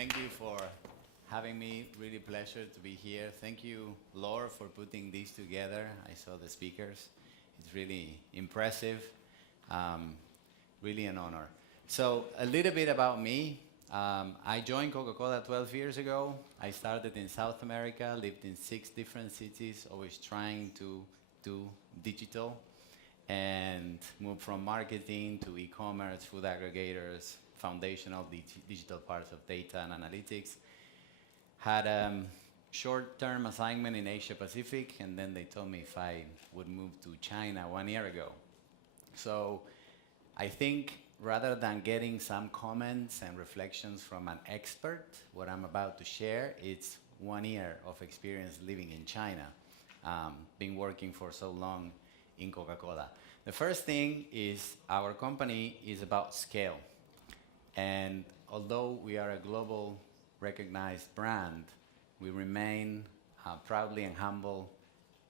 Thank you for having me. Really pleasure to be here. Thank you, Laura, for putting these together. I saw the speakers. It's really impressive. Really an honor. So a little bit about me. I joined Coca-Cola 12 years ago. I started in South America, lived in 6 different cities, always trying to do digital, and moved from marketing to e-commerce, food aggregators, foundational digital parts of data and analytics. Had a short-term assignment in Asia Pacific, and then they told me if I would move to China 1 year ago. So I think rather than getting some comments and reflections from an expert, what I'm about to share, it's 1 year of experience living in China, been working for so long in Coca-Cola. The first thing is our company is about scale. And although we are a global recognized brand, we remain proudly and humble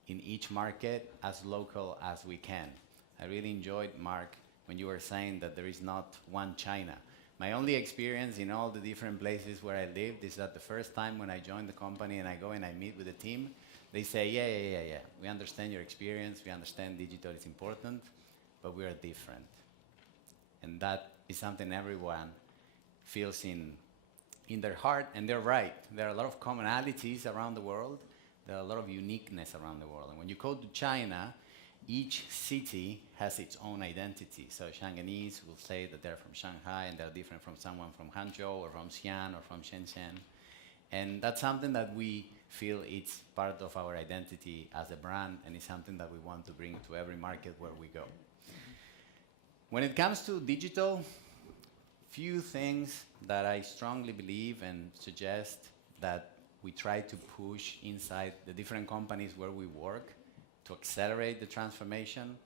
in each market, as local as we can. I really enjoyed, Mark, when you were saying that there is not one China. My only experience in all the different places where I lived is that the first time when I joined the company and I go and I meet with the team, they say, yeah, we understand your experience, we understand digital is important, but we are different. And that is something everyone feels in their heart, and they're right. There are a lot of commonalities around the world. There are a lot of uniqueness around the world. And when you go to China, each city has its own identity. So Shanghainese will say that they're from Shanghai, and they're different from someone from Hangzhou or from Xi'an or from Shenzhen. And that's something that we feel it's part of our identity as a brand, and it's something that we want to bring to every market where we go. When it comes to digital, few things that I strongly believe and suggest that we try to push inside the different companies where we work to accelerate the transformation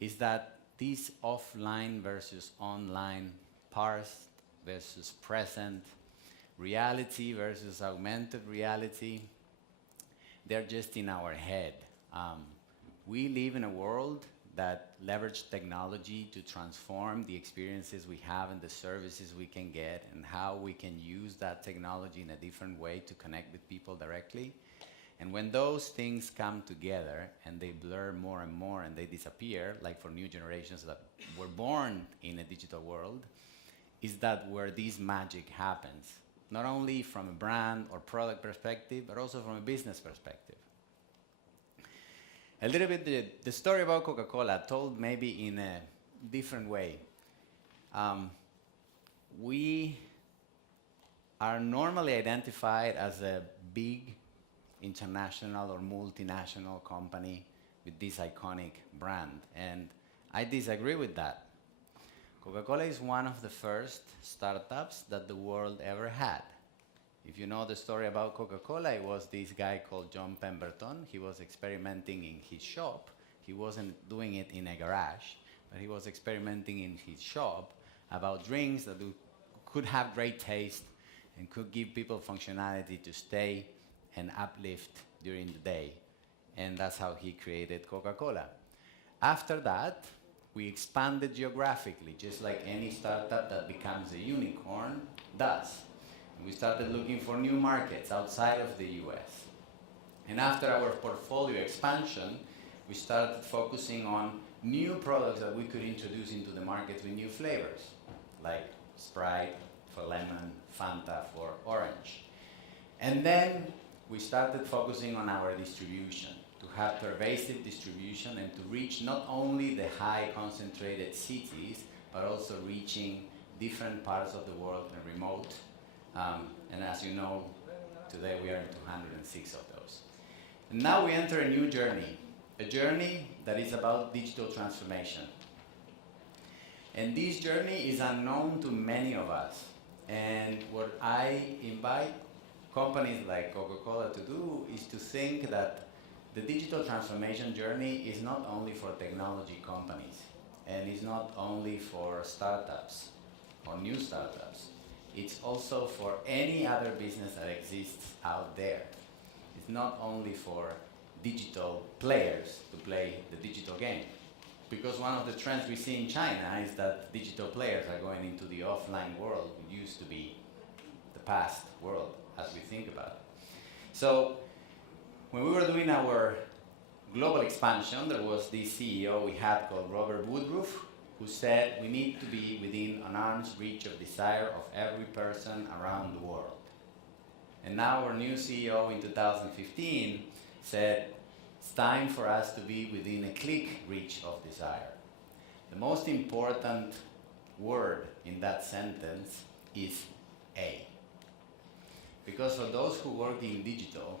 is that this offline versus online, past versus present, reality versus augmented reality, they're just in our head. We live in a world that leverage technology to transform the experiences we have and the services we can get, and how we can use that technology in a different way to connect with people directly. And when those things come together and they blur more and more and they disappear, like for new generations that were born in a digital world, is that where this magic happens, not only from a brand or product perspective, but also from a business perspective. A little bit the story about Coca-Cola, told maybe in a different way. We are normally identified as a big international or multinational company with this iconic brand, and I disagree with that. Coca-Cola is one of the first startups that the world ever had. If you know the story about Coca-Cola, it was this guy called John Pemberton. He was experimenting in his shop. He wasn't doing it in a garage, but he was experimenting in his shop about drinks that could have great taste and could give people functionality to stay and uplift during the day. And that's how he created Coca-Cola. After that, we expanded geographically, just like any startup that becomes a unicorn does. We started looking for new markets outside of the US. And after our portfolio expansion, we started focusing on new products that we could introduce into the market with new flavors, like Sprite for lemon, Fanta for orange. And then we started focusing on our distribution, to have pervasive distribution and to reach not only the high concentrated cities, but also reaching different parts of the world and remote. And as you know, today we are in 206 of those. And now we enter a new journey, a journey that is about digital transformation. And this journey is unknown to many of us. And what I invite companies like Coca-Cola to do is to think that the digital transformation journey is not only for technology companies, and is not only for startups or new startups. It's also for any other business that exists out there. It's not only for digital players to play the digital game. Because one of the trends we see in China is that digital players are going into the offline world. It used to be the the past world as we think about it. So when we were doing our global expansion, there was this CEO we had called Robert Woodruff, who said we need to be within an arm's reach of desire of every person around the world. And now our new CEO in 2015 said it's time for us to be within a click reach of desire. The most important word in that sentence is A. Because for those who work in digital,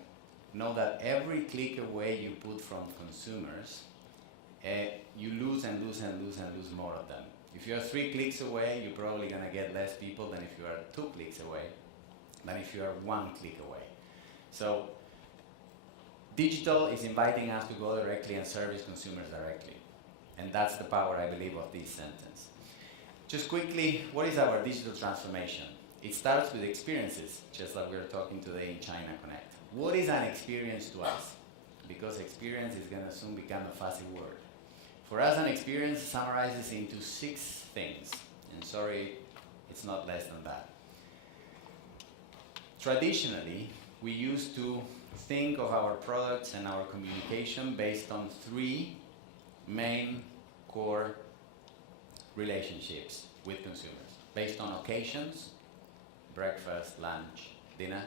know that every click away you put from consumers, you lose and lose and lose and lose more of them. If you're 3 clicks away, you're probably going to get less people than if you are 2 clicks away, than if you are 1 click away. So digital is inviting us to go directly and service consumers directly. And that's the power, I believe, of this sentence. Just quickly, what is our digital transformation? It starts with experiences, just like we're talking today in China Connect. What is an experience to us? Because experience is going to soon become a fuzzy word. For us, an experience summarizes into 6 things. And sorry, it's not less than that. Traditionally, we used to think of our products and our communication based on 3 main core relationships with consumers. Based on occasions, breakfast, lunch, dinner.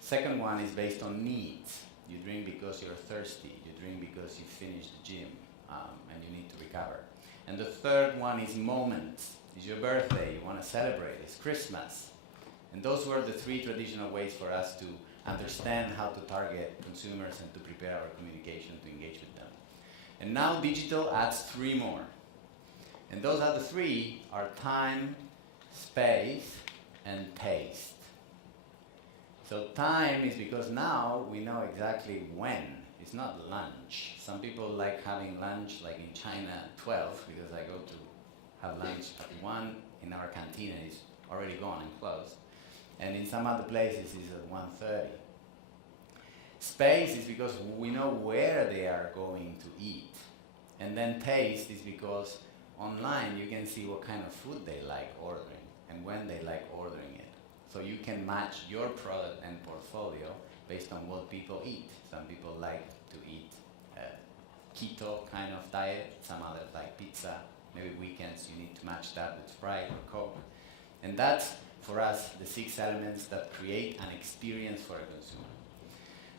Second one is based on needs. You drink because you're thirsty. You drink because you finished the gym and you need to recover. And the third one is moments. It's your birthday, you want to celebrate, it's Christmas. And those were the 3 traditional ways for us to understand how to target consumers and to prepare our communication to engage with them. And now digital adds 3 more. And those other 3 are time, space, and taste. So time is because now we know exactly when. It's not lunch. Some people like having lunch like in China at 12 because I go to have lunch at 1 in our canteen and it's already gone and closed. And in some other places it's at 1:30. Space is because we know where they are going to eat. And then taste is because online you can see what kind of food they like ordering and when they like ordering it. So you can match your product and portfolio based on what people eat. Some people like to eat keto kind of diet, some others like pizza. Maybe weekends you need to match that with Sprite or Coke. And that's, for us, the 6 elements that create an experience for a consumer.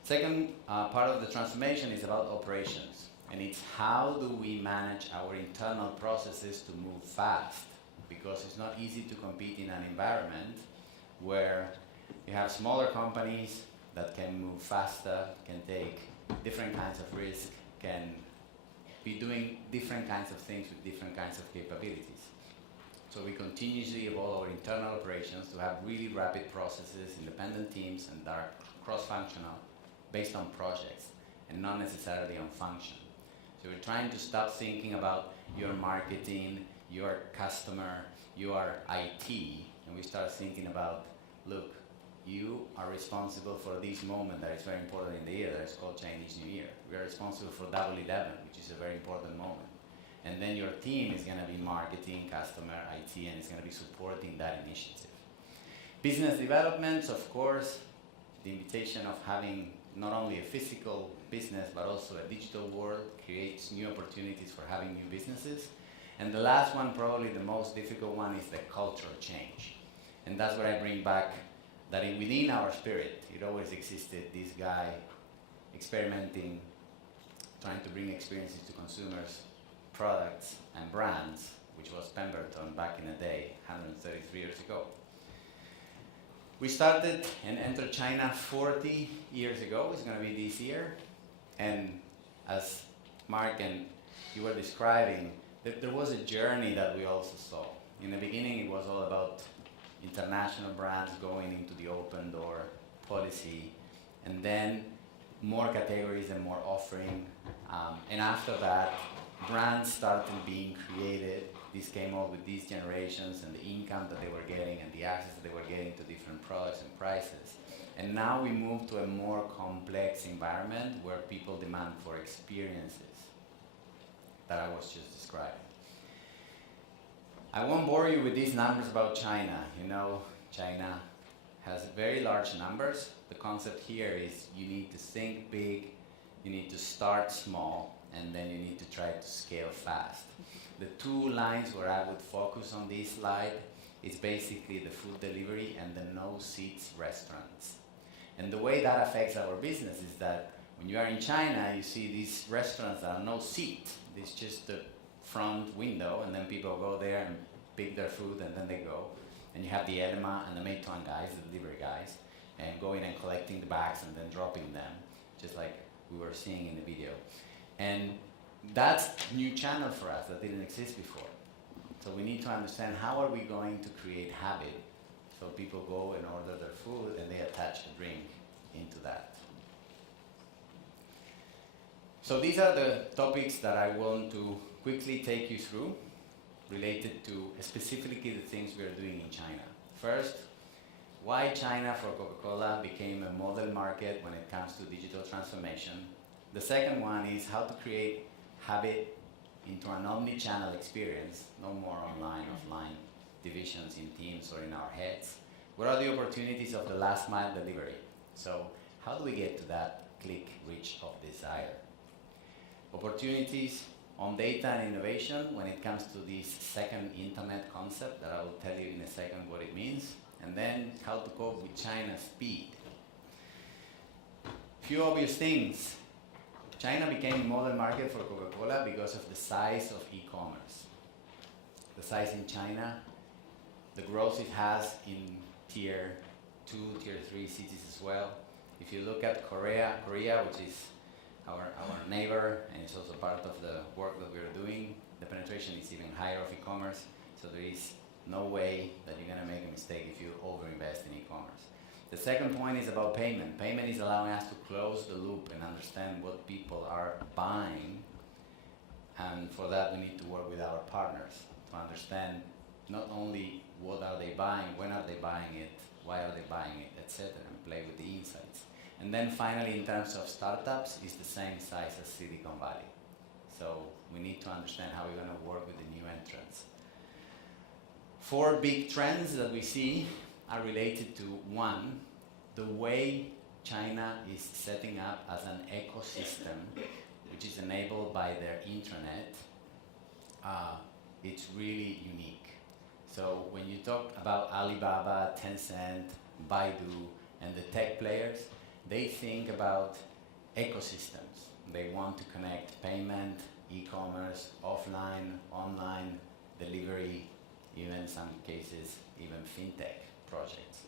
Second part of the transformation is about operations. And it's how do we manage our internal processes to move fast? Because it's not easy to compete in an environment where you have smaller companies that can move faster, can take different kinds of risk, can be doing different kinds of things with different kinds of capabilities. So we continuously evolve our internal operations to have really rapid processes, independent teams, and that are cross-functional based on projects and not necessarily on function. So we're trying to stop thinking about your marketing, your customer, your IT, and we start thinking about, look, you are responsible for this moment that is very important in the year, that is called Chinese New Year. We are responsible for Double 11, which is a very important moment. And then your team is going to be marketing, customer, IT, and it's going to be supporting that initiative. Business developments, of course, the invitation of having not only a physical business, but also a digital world creates new opportunities for having new businesses. And the last one, probably the most difficult one, is the cultural change. And that's what I bring back, that within our spirit, it always existed, this guy experimenting, trying to bring experiences to consumers, products, and brands, which was Pemberton back in the day, 133 years ago. We started and entered China 40 years ago. It's going to be this year. And as Mark and you were describing, there was a journey that we also saw. In the beginning, it was all about international brands going into the open door policy, and then more categories and more offering. And after that, brands started being created. This came up with these generations and the income that they were getting and the access that they were getting to different products and prices. And now we move to a more complex environment where people demand for experiences that I was just describing. I won't bore you with these numbers about China. You know, China has very large numbers. The concept here is you need to think big, you need to start small, and then you need to try to scale fast. The two lines where I would focus on this slide is basically the food delivery and the no-seats restaurants. And the way that affects our business is that when you are in China, you see these restaurants that are no seat. It's just the front window, and then people go there and pick their food, and then they go. And you have the Elma and the Meituan guys, the delivery guys, and going and collecting the bags and then dropping them, just like we were seeing in the video. And that's a new channel for us that didn't exist before. So we need to understand how are we going to create habit so people go and order their food and they attach a drink into that. So these are the topics that I want to quickly take you through related to specifically the things we are doing in China. First, why China for Coca-Cola became a model market when it comes to digital transformation. The second one is how to create habit into an omni-channel experience, no more online, offline divisions in teams or in our heads. What are the opportunities of the last mile delivery? So how do we get to that click reach of desire? Opportunities on data and innovation when it comes to this second internet concept that I will tell you in a second what it means, and then how to cope with China's speed. Few obvious things. China became a model market for Coca-Cola because of the size of e-commerce. The size in China, the growth it has in tier 2, tier 3 cities as well. If you look at Korea, which is our neighbor, and it's also part of the work that we're doing, the penetration is even higher of e-commerce, so there is no way that you're going to make a mistake if you overinvest in e-commerce. The second point is about payment. Payment is allowing us to close the loop and understand what people are buying, and for that we need to work with our partners to understand not only what are they buying, when are they buying it, why are they buying it, etc., and play with the insights. And then finally, in terms of startups, it's the same size as Silicon Valley. So we need to understand how we're going to work with the new entrants. 4 big trends that we see are related to, one, the way China is setting up as an ecosystem, which is enabled by their intranet. It's really unique. So when you talk about Alibaba, Tencent, Baidu, and the tech players, they think about ecosystems. They want to connect payment, e-commerce, offline, online, delivery, even in some cases, even fintech projects.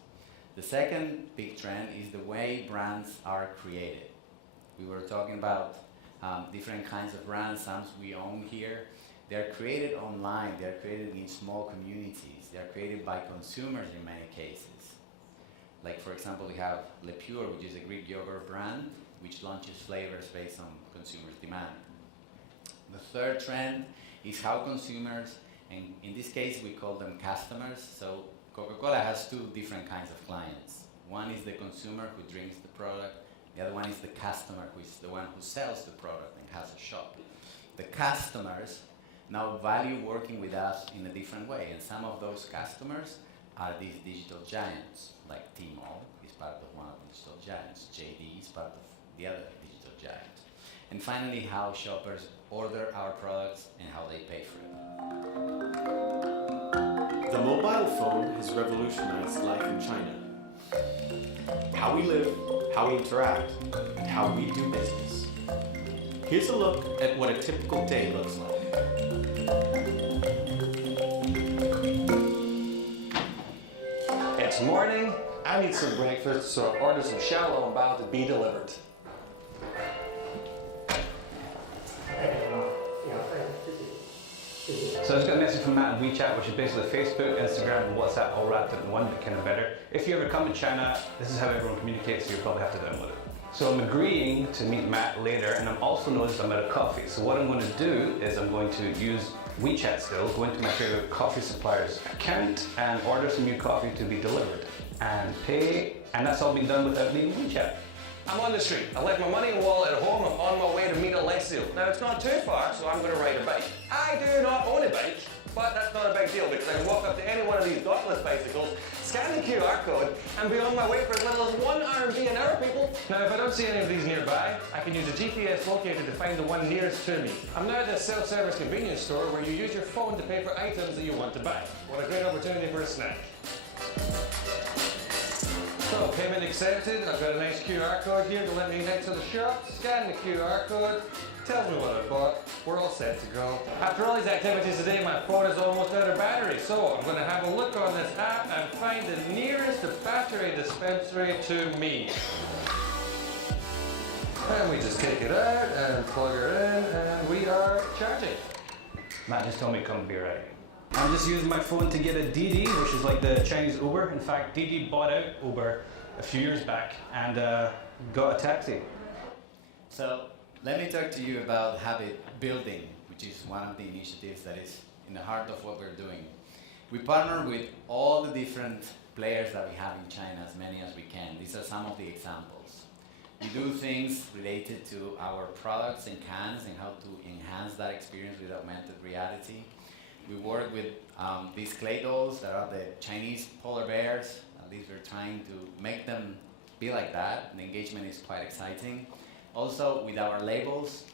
The second big trend is the way brands are created. We were talking about different kinds of brands, some we own here. They're created online, they're created in small communities, they're created by consumers in many cases. Like, for example, we have Le Pure, which is a Greek yogurt brand, which launches flavors based on consumers' demand. The third trend is how consumers, and in this case we call them customers. So Coca-Cola has 2 different kinds of clients. One is the consumer who drinks the product. The other one is the customer, who is the one who sells the product and has a shop. The customers now value working with us in a different way, and some of those customers are these digital giants, like Tmall is part of one of the digital giants, JD is part of the other digital giants. And finally, how shoppers order our products and how they pay for it. The mobile phone has revolutionized life in China. How we live, how we interact, and how we do business. Here's a look at what a typical day looks like. It's morning, I need some breakfast, so I ordered some shallow about to be delivered. So I just got a message from Matt on WeChat, which is basically Facebook, Instagram, and WhatsApp all wrapped up in one, but kind of better. If you ever come to China, this is how everyone communicates, so you'll probably have to download it. So I'm agreeing to meet Matt later, and I'm also noticed I'm out of coffee. So what I'm going to do is I'm going to use WeChat still, go into my favorite coffee supplier's account and order some new coffee to be delivered and pay, and that's all being done without leaving WeChat. I'm on the street. I left my money and wallet at home. I'm on my way to meet Alessio. Now, it's not too far, so I'm going to ride a bike. I do not own a bike, But that's not a big deal because I can walk up to any one of these dockless bicycles, scan the QR code, and be on my way for as little as 1 RMB an hour, people. Now, if I don't see any of these nearby, I can use a GPS locator to find the one nearest to me. I'm now at a self-service convenience store where you use your phone to pay for items that you want to buy. What a great opportunity for a snack. So, payment accepted. I've got a nice QR code here to let me next to the shop. Scan the QR code. Tells me what I bought. We're all set to go. After all these activities today, my phone is almost out of battery. So I'm going to have a look on this app and find the nearest battery dispensary to me. And we just take it out and plug her in and we are charging. Matt just told me to come be right. I'm just using my phone to get a Didi, which is like the Chinese Uber. In fact, Didi bought out Uber a few years back and got a taxi. So let me talk to you about habit building, which is one of the initiatives that is in the heart of what we're doing. We partner with all the different players that we have in China, as many as we can. These are some of the examples. We do things related to our products and cans and how to enhance that experience with augmented reality. We work with these clay dolls that are the Chinese polar bears. At least we're trying to make them be like that. The engagement is quite exciting. Also, with our labels,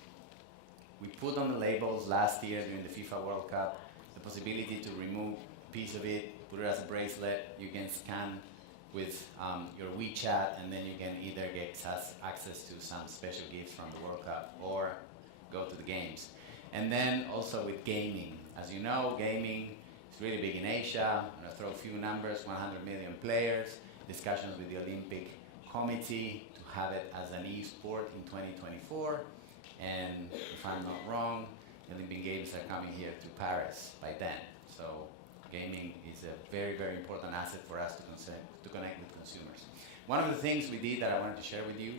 we put on the labels last year during the FIFA World Cup the possibility to remove a piece of it, put it as a bracelet. You can scan with your WeChat, and then you can either get access to some special gifts from the World Cup or go to the games. And then also with gaming. As you know, gaming is really big in Asia. I'm going to throw a few numbers: 100 million players, discussions with the Olympic Committee to have it as an e-sport in 2024. And if I'm not wrong, the Olympic Games are coming here to Paris by then. So gaming is a very, very important asset for us to connect with consumers. One of the things we did that I wanted to share with you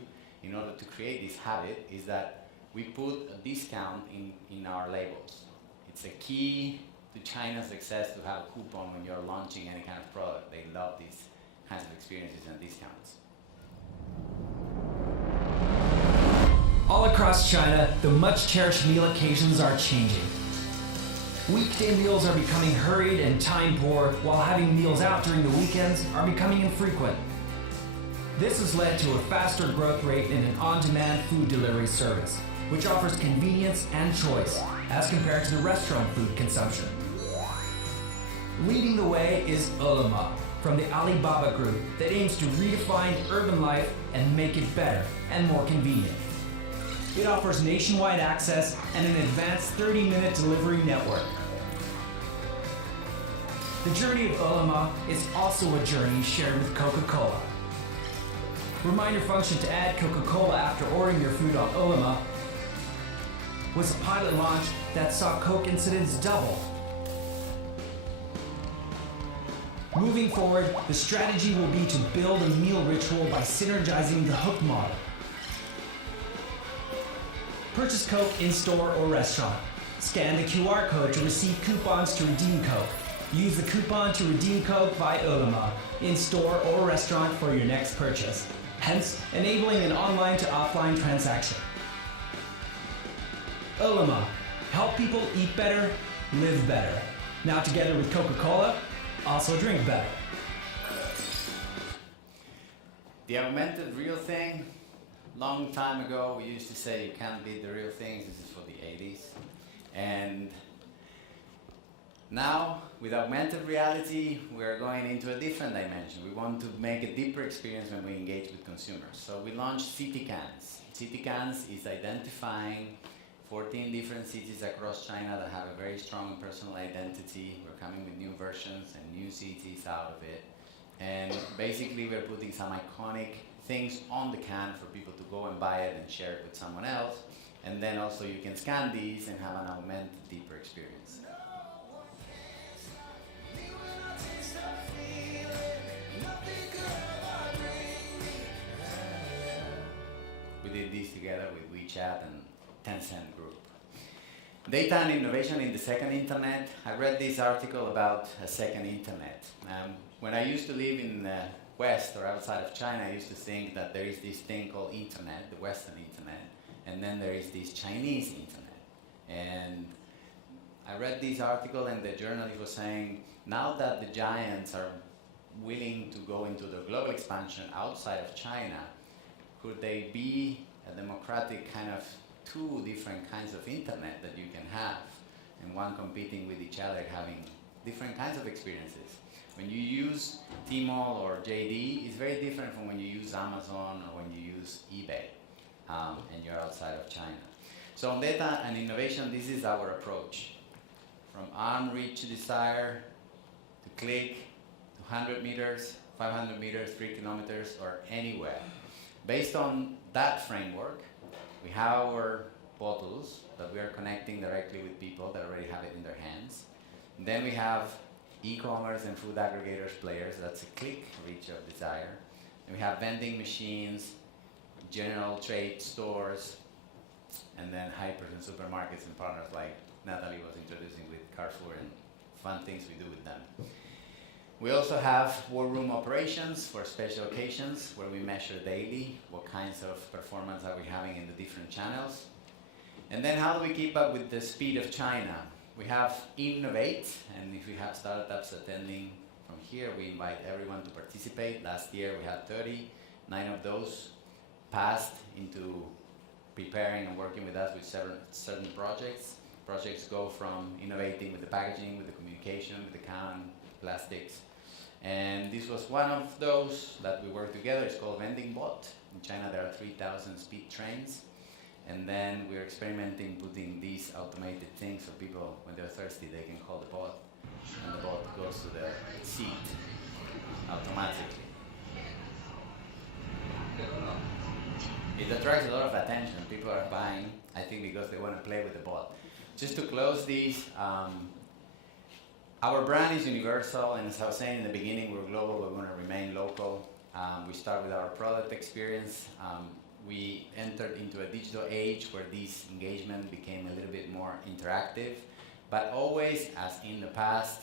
in order to create this habit is that we put a discount in our labels. It's a key to China's success to have a coupon when you're launching any kind of product. They love these kinds of experiences and discounts. All across China, the much cherished meal occasions are changing. Weekday meals are becoming hurried and time-poor, while having meals out during the weekends are becoming infrequent. This has led to a faster growth rate in an on-demand food delivery service, which offers convenience and choice as compared to the restaurant food consumption. Leading the way is Ele.me from the Alibaba Group that aims to redefine urban life and make it better and more convenient. It offers nationwide access and an advanced 30-minute delivery network. The journey of Ele.me is also a journey shared with Coca-Cola. Reminder function to add Coca-Cola after ordering your food on Ele.me was a pilot launch that saw Coke incidents double. Moving forward, the strategy will be to build a meal ritual by synergizing the hook model. Purchase Coke in-store or restaurant. Scan the QR code to receive coupons to redeem Coke. Use the coupon to redeem Coke via Ele.me, in-store or restaurant for your next purchase, hence enabling an online to offline transaction. Ele.me, help people eat better, live better. Now together with Coca-Cola, also drink better. The augmented real thing, long time ago we used to say you can't beat the real things. This is for the 80s. And now with augmented reality we're going into a different dimension. We want to make a deeper experience when we engage with consumers. So we launched City Cans. City Cans is identifying 14 different cities across China that have a very strong personal identity. We're coming with new versions and new cities out of it. And basically we're putting some iconic things on the can for people to go and buy it and share it with someone else. And then also you can scan these and have an augmented, deeper experience. We did this together with WeChat and Tencent Group. Data and innovation in the second internet. I read this article about a second internet. When I used to live in the West or outside of China, I used to think that there is this thing called internet, the Western internet, and then there is this Chinese internet. And I read this article and the journalist was saying, now that the giants are willing to go into the global expansion outside of China, could they be a democratic kind of two different kinds of internet that you can have, and one competing with each other, having different kinds of experiences? When you use Tmall or JD, it's very different from when you use Amazon or when you use eBay and you're outside of China. So on data and innovation, this is our approach. From unreached desire to click, to 100 meters, 500 meters, 3 kilometers, or anywhere. Based on that framework, we have our bottles that we are connecting directly with people that already have it in their hands. And then we have e-commerce and food aggregators players, that's a click reach of desire. And we have vending machines, general trade stores, and then hypers and supermarkets and partners like Natalie was introducing with Carrefour and fun things we do with them. We also have war room operations for special occasions where we measure daily what kinds of performance are we having in the different channels. And then how do we keep up with the speed of China? We have Innovate, and if we have startups attending from here, we invite everyone to participate. Last year we had 39 of those passed into preparing and working with us with certain projects. Projects go from innovating with the packaging, with the communication, with the can, plastics. And this was one of those that we work together. It's called Vending Bot. In China there are 3,000 speed trains. And then we're experimenting putting these automated things so people, when they're thirsty, they can call the bot. And the bot goes to the seat automatically. It attracts a lot of attention. People are buying, I think, because they want to play with the bot. Just to close these, our brand is universal, and as I was saying in the beginning, we're global, but we want to remain local. We start with our product experience. We entered into a digital age where this engagement became a little bit more interactive, but always, as in the past,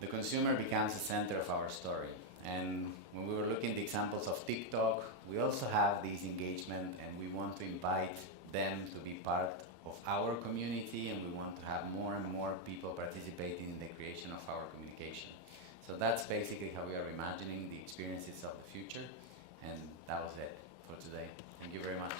the consumer becomes the center of our story. And when we were looking at the examples of TikTok, we also have this engagement, and we want to invite them to be part of our community, and we want to have more and more people participating in the creation of our communication. So that's basically how we are imagining the experiences of the future, and that was it for today. Thank you very much.